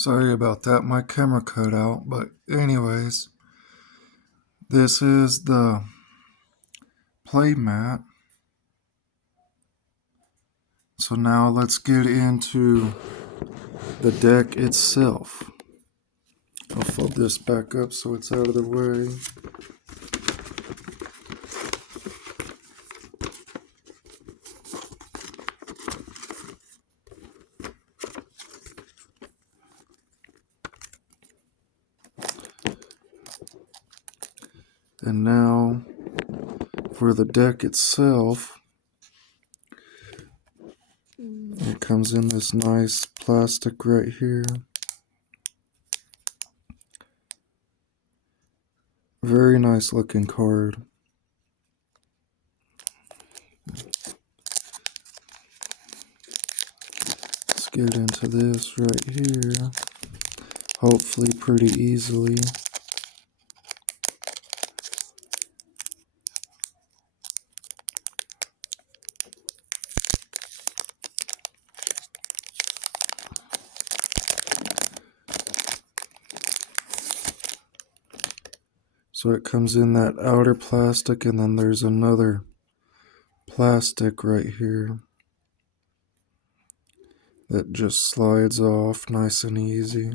Sorry about that, my camera cut out, but anyways, this is the play mat. So now let's get into the deck itself. I'll fold this back up so it's out of the way. And now for the deck itself, it comes in this nice plastic right here. Very nice looking card. Let's get into this right here. Hopefully pretty easily. So it comes in that outer plastic, and then there's another plastic right here that just slides off nice and easy.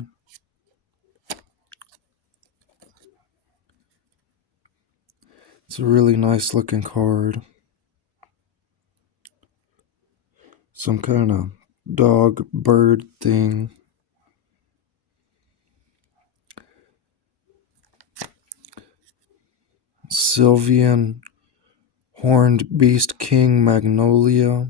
It's a really nice looking card. Some kind of dog bird thing. Sylvian Horned Beast King Magnolia.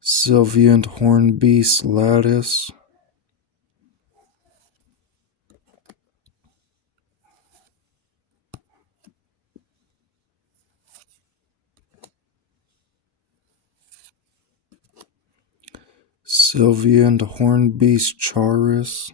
Sylvian Horned Beast Lattice. Sylvian Horned Beast Charis.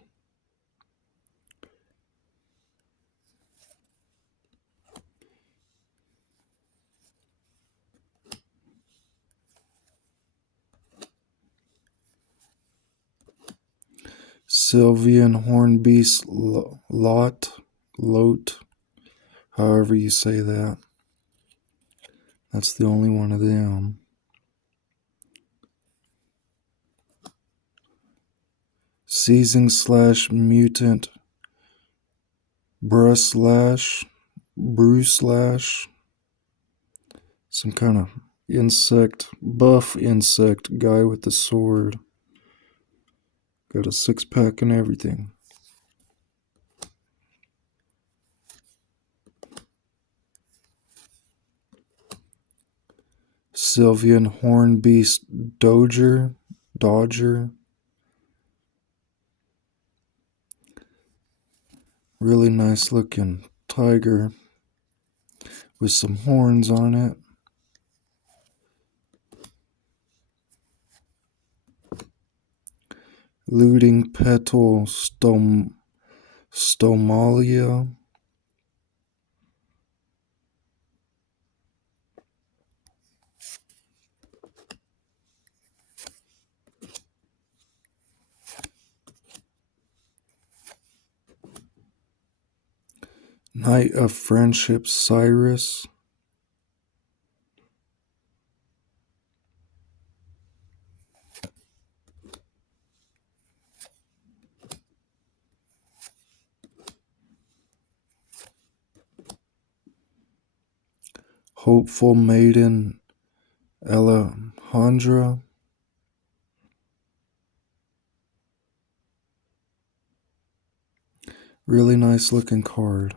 Sylvian Hornbeast Lot, however you say that. That's the only one of them. Seizing Slash Mutant Bruce Slash, some kind of insect, buff insect guy with the sword. Got a 6-pack and everything. Sylvian Hornbeast Dodger. Really nice looking tiger with some horns on it. Looting Petal Stomalia. Knight of Friendship Cyrus. Hopeful Maiden Alejandra. Really nice looking card.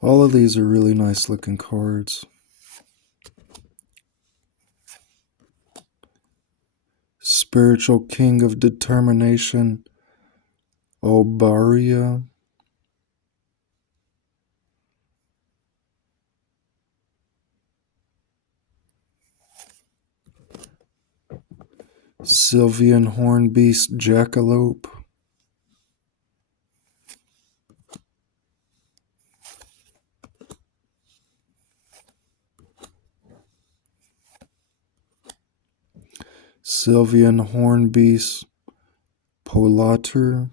All of these are really nice looking cards. Spiritual King of Determination Obaria. Sylvian Hornbeast Jackalope. Sylvian Hornbeast Polater.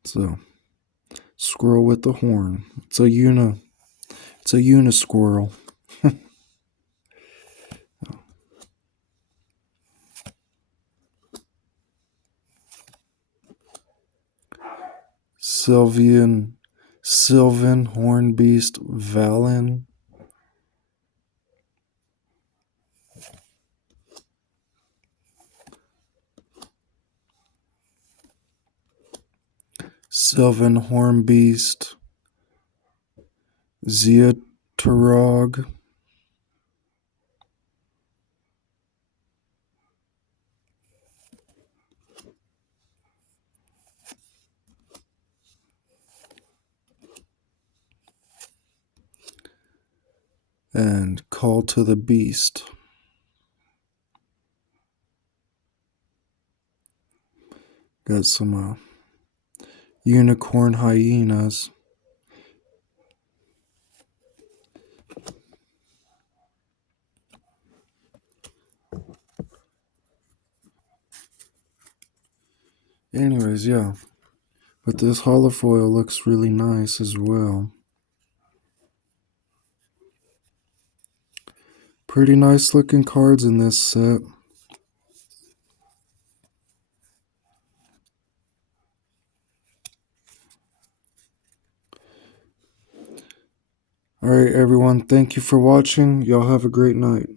It's a squirrel with a horn. It's a unisquirrel. Sylvan Hornbeast Valen. Sylvan Hornbeast Zeatarog. And Call to the Beast. Got some unicorn hyenas. Anyways, yeah. But this holofoil looks really nice as well. Pretty nice looking cards in this set. Alright everyone, thank you for watching. Y'all have a great night.